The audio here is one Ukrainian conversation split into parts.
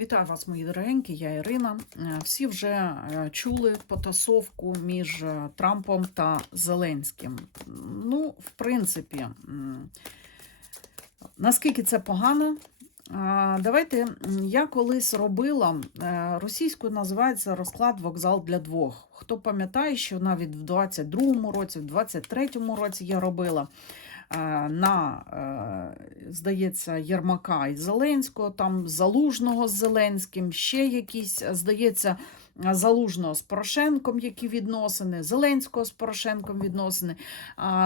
Вітаю вас, мої дорогенькі, я Ірина. Е, Всі вже е, чули потасовку між е, Трампом та Зеленським. Ну, в принципі, наскільки це погано? Давайте я колись робила російською називається розклад вокзал для двох. Хто пам'ятає, що навіть в 22-му році, в 23-му році я робила на, е, здається, Єрмака і Зеленського, там Залужного з Зеленським, ще якісь, здається, Залужного з Порошенком, які відносини, Зеленського з Порошенком відносини.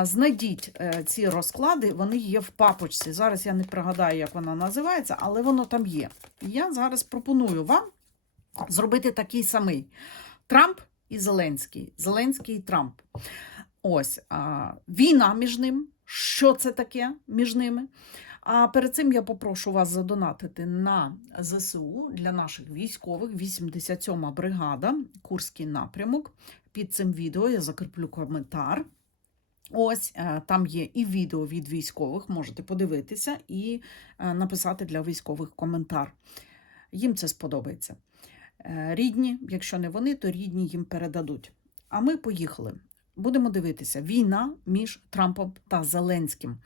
Знайдіть е, ці розклади, вони є в папочці. Зараз я не пригадаю, як вона називається, але воно там є. Я зараз пропоную вам зробити такий самий Трамп і Зеленський. Зеленський і Трамп. Ось війна між ним. Що це таке між ними? А перед цим я попрошу вас задонатити на ЗСУ для наших військових. 87-ма бригада, Курський напрямок. Під цим відео я закріплю коментар. Ось е, там є і відео від військових, можете подивитися і е, написати для військових коментар. Їм це сподобається. Е, Рідні, якщо не вони, то рідні їм передадуть. А ми поїхали. Будемо дивитися: війна між Трампом та Зеленським.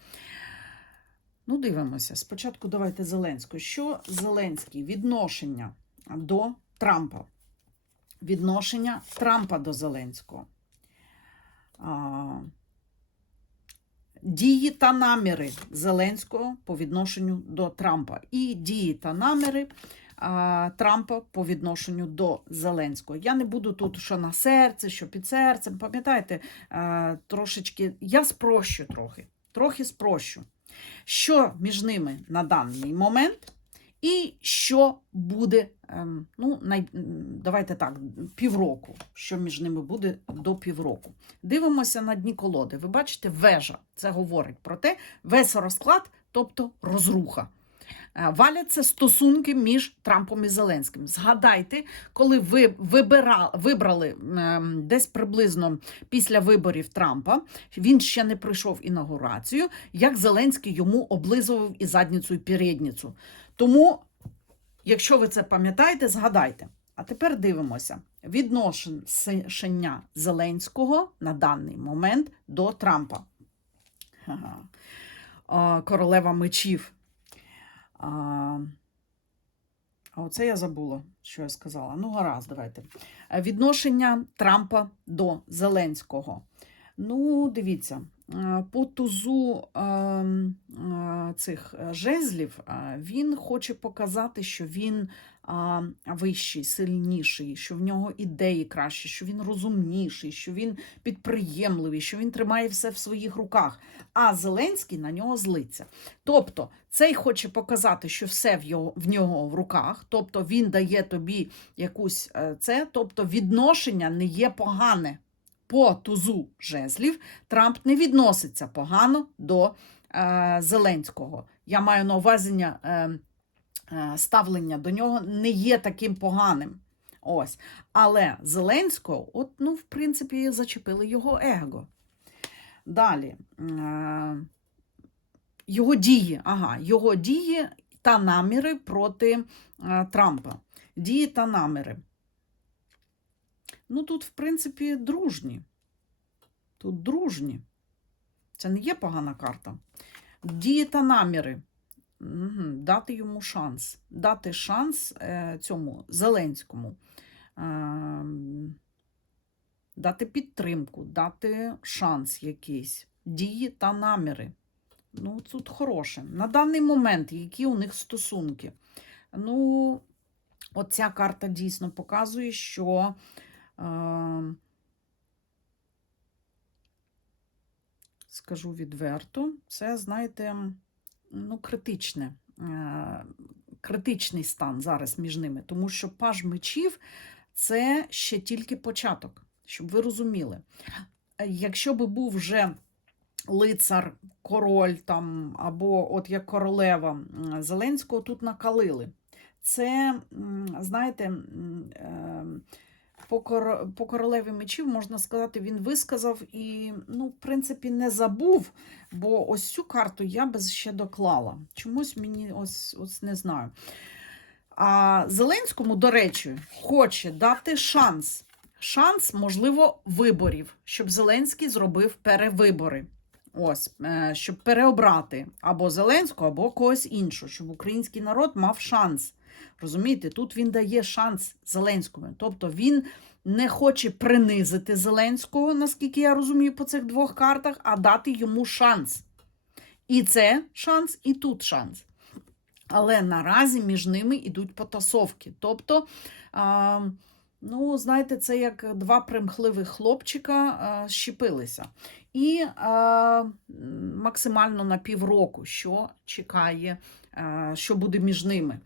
Ну, дивимося. Спочатку давайте Зеленського. Що Зеленський? Відношення до Трампа. Відношення Трампа до Зеленського. А, Дії та наміри Зеленського по відношенню до Трампа. І дії та наміри Трампа по відношенню до Зеленського. Я не буду тут, що на серце, що під серцем. Пам'ятаєте, трошечки я спрощу трохи. Трохи спрощу. Що між ними на даний момент, і що буде, ем, ну, давайте так, півроку. Що між ними буде до півроку. Дивимося на дні колоди. Ви бачите, вежа. Це говорить про те, весь розклад, тобто розруха. Е, Валяться стосунки між Трампом і Зеленським. Згадайте, коли ви вибира, вибрали ем, десь приблизно після виборів Трампа, він ще не пройшов інаугурацію, як Зеленський йому облизував і задницю, і передницю. Тому, якщо ви це пам'ятаєте, згадайте. А тепер дивимося відношення Зеленського на даний момент до Трампа. Ага. Королева мечів. А, а оце я забула, що я сказала. Ну, гаразд, давайте. Е, Відношення Трампа до Зеленського. Ну, дивіться, е, по тузу е, е, цих жезлів він хоче показати, що він вищий, сильніший, що в нього ідеї кращі, що він розумніший, що він підприємливий, що він тримає все в своїх руках. А Зеленський на нього злиться. Тобто, цей хоче показати, що все в, його, в нього в руках, тобто він дає тобі якусь е, це, тобто відношення не є погане. По тузу жезлів Трамп не відноситься погано до е, Зеленського. Я маю на увазі е, ставлення до нього не є таким поганим. Ось. Але Зеленського, от, ну, в принципі, зачепили його его. Далі. Е, його дії, ага, його дії та наміри проти е, Трампа. Дії та наміри. Ну, тут, в принципі, дружні. Тут дружні. Це не є погана карта. Дії та наміри. Дати йому шанс. Дати шанс е, цьому Зеленському. Е, дати підтримку, дати шанс якийсь. Дії та наміри. Ну, тут хороше. На даний момент, які у них стосунки. Ну, оця карта дійсно показує, що. Е, скажу відверто, це, знаєте, ну, критичне, е, критичний стан зараз між ними, тому що паж мечів це ще тільки початок, щоб ви розуміли. Е, Якщо би був вже лицар, король там, або от як королева Зеленського тут накалили. Це, знаєте, е, по, кор... по королеві мечів, можна сказати, він висказав і, ну, в принципі, не забув, бо ось цю карту я би ще доклала. Чомусь мені ось, ось не знаю. А Зеленському, до речі, хоче дати шанс. Шанс, можливо, виборів, щоб Зеленський зробив перевибори. Ось, е, щоб переобрати або Зеленського, або когось іншого, щоб український народ мав шанс. Розумієте, тут він дає шанс Зеленському. Тобто він не хоче принизити Зеленського, наскільки я розумію, по цих двох картах, а дати йому шанс. І це шанс, і тут шанс. Але наразі між ними йдуть потасовки. Тобто, а, ну, знаєте, це як два примхливих хлопчика а, щепилися. І а, максимально на півроку, що чекає, а, що буде між ними.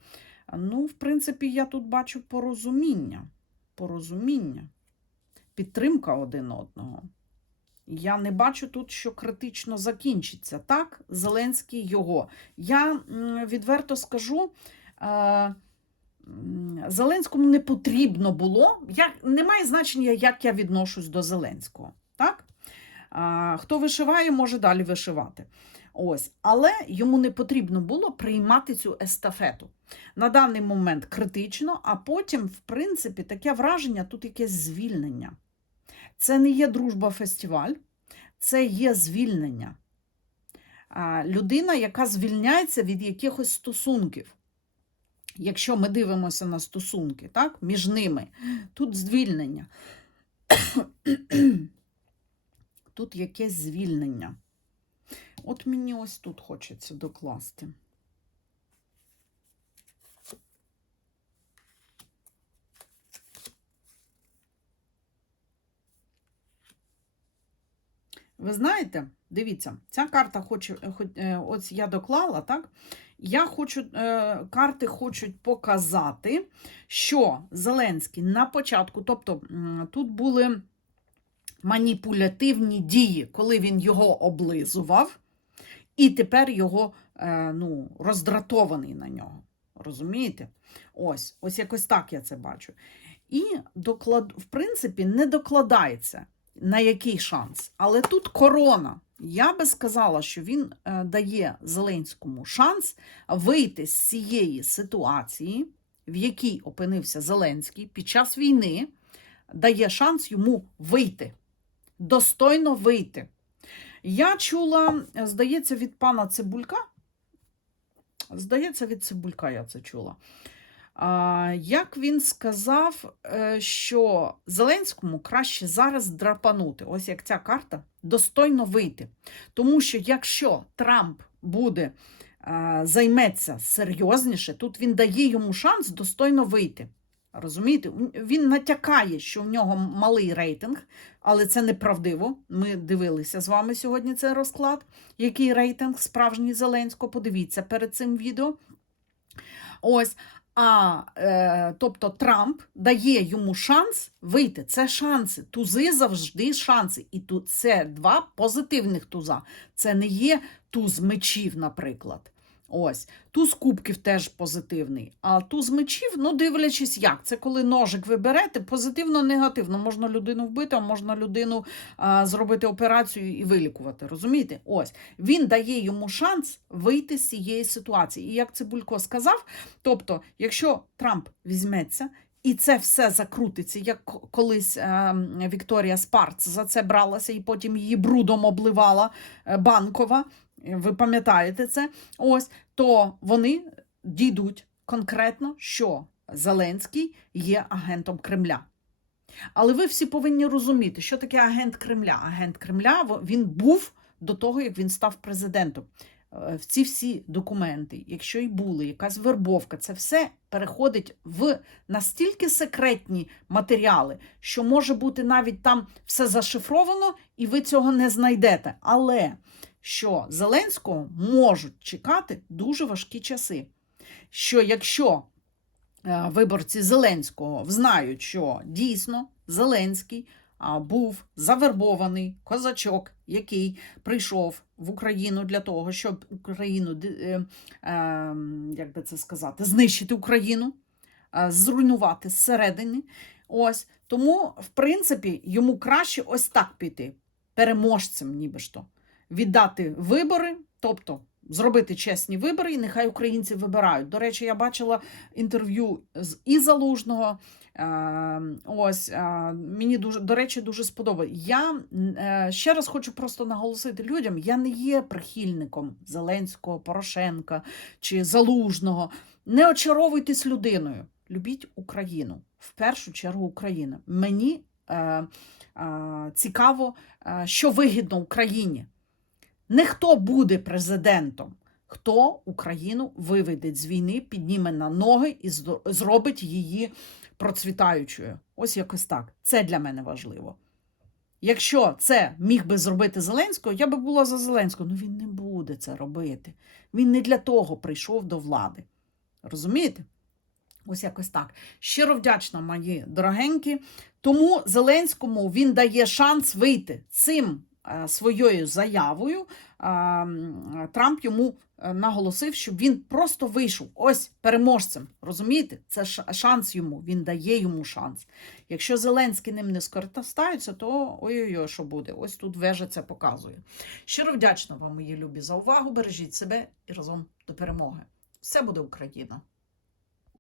Ну, в принципі, я тут бачу порозуміння. Порозуміння, підтримка один одного. Я не бачу тут, що критично закінчиться. Так, Зеленський його. Я відверто скажу. Е, Зеленському не потрібно було. Я, немає значення, як я відношусь до Зеленського. Так? Хто вишиває, може далі вишивати. Ось. Але йому не потрібно було приймати цю естафету. На даний момент критично, а потім, в принципі, таке враження, тут якесь звільнення. Це не є дружба фестиваль, це є звільнення. Людина, яка звільняється від якихось стосунків. Якщо ми дивимося на стосунки, так, між ними, тут звільнення. Тут якесь звільнення. От мені ось тут хочеться докласти. Ви знаєте, дивіться, ця карта хоче, е, ось я доклала, так? Я хочу, е, карти хочуть показати, що Зеленський на початку, тобто тут були маніпулятивні дії, коли він його облизував, і тепер його е, ну, роздратований на нього. Розумієте? Ось, ось якось так я це бачу. І доклад, в принципі, не докладається на який шанс. Але тут корона. Я би сказала, що він е, дає Зеленському шанс вийти з цієї ситуації, в якій опинився Зеленський під час війни, дає шанс йому вийти, достойно вийти. Я чула, здається, від пана Цибулька. Здається, від Цибулька я це чула. Як він сказав, е, що Зеленському краще зараз драпанути, ось як ця карта, достойно вийти. Тому що якщо Трамп буде е, займеться серйозніше, тут він дає йому шанс достойно вийти. Розумієте? Він натякає, що в нього малий рейтинг, але це неправдиво. Ми дивилися з вами сьогодні цей розклад. Який рейтинг справжній Зеленського? Подивіться перед цим відео. Ось. А е, тобто Трамп дає йому шанс вийти. Це шанси. Тузи завжди шанси. І тут це два позитивних туза. Це не є туз мечів, наприклад. Ось туз кубків теж позитивний. А туз мечів, ну дивлячись, як це коли ножик ви берете, позитивно, негативно. Можна людину вбити, а можна людину а, зробити операцію і вилікувати. Розумієте? Ось він дає йому шанс вийти з цієї ситуації. І як Цибулько сказав, тобто, якщо Трамп візьметься. І це все закрутиться, як колись е, Вікторія Спарц за це бралася і потім її брудом обливала е, банкова. Ви пам'ятаєте це? Ось то вони дійдуть конкретно, що Зеленський є агентом Кремля. Але ви всі повинні розуміти, що таке агент Кремля. Агент Кремля він був до того, як він став президентом. Е, В ці всі документи, якщо й були, якась вербовка, це все переходить в настільки секретні матеріали, що може бути навіть там все зашифровано, і ви цього не знайдете. Але що Зеленського можуть чекати дуже важкі часи. Що якщо е, виборці Зеленського знають, що дійсно Зеленський був завербований козачок, який прийшов в Україну для того, щоб Україну, е, е, як би це сказати, знищити Україну, зруйнувати зсередини. Ось тому, в принципі, йому краще ось так піти, переможцем, ніби ж то віддати вибори, тобто зробити чесні вибори, і нехай українці вибирають. До речі, я бачила інтерв'ю з і Залужного. Е, Ось е, мені дуже до речі дуже сподобалось. Я е, ще раз хочу просто наголосити людям: я не є прихильником Зеленського, Порошенка чи Залужного. Не очаровуйтесь людиною. Любіть Україну. В першу чергу Україну. Мені е, е, цікаво, е, що вигідно Україні. Не хто буде президентом, хто Україну виведе з війни, підніме на ноги і зробить її процвітаючою. Ось якось так. Це для мене важливо. Якщо це міг би зробити Зеленського, я би була за Зеленського. Ну він не буде це робити. Він не для того прийшов до влади. Розумієте? Ось якось так. Щиро вдячна, мої дорогенькі. Тому Зеленському він дає шанс вийти цим своєю заявою. е, Трамп йому е, наголосив, щоб він просто вийшов. Ось переможцем. Розумієте? Це шанс йому. Він дає йому шанс. Якщо Зеленський ним не скористається, то ой-ой-ой, що буде. Ось тут вежа це показує. Щиро вдячна вам, мої любі, за увагу. Бережіть себе і разом до перемоги. Все буде Україна!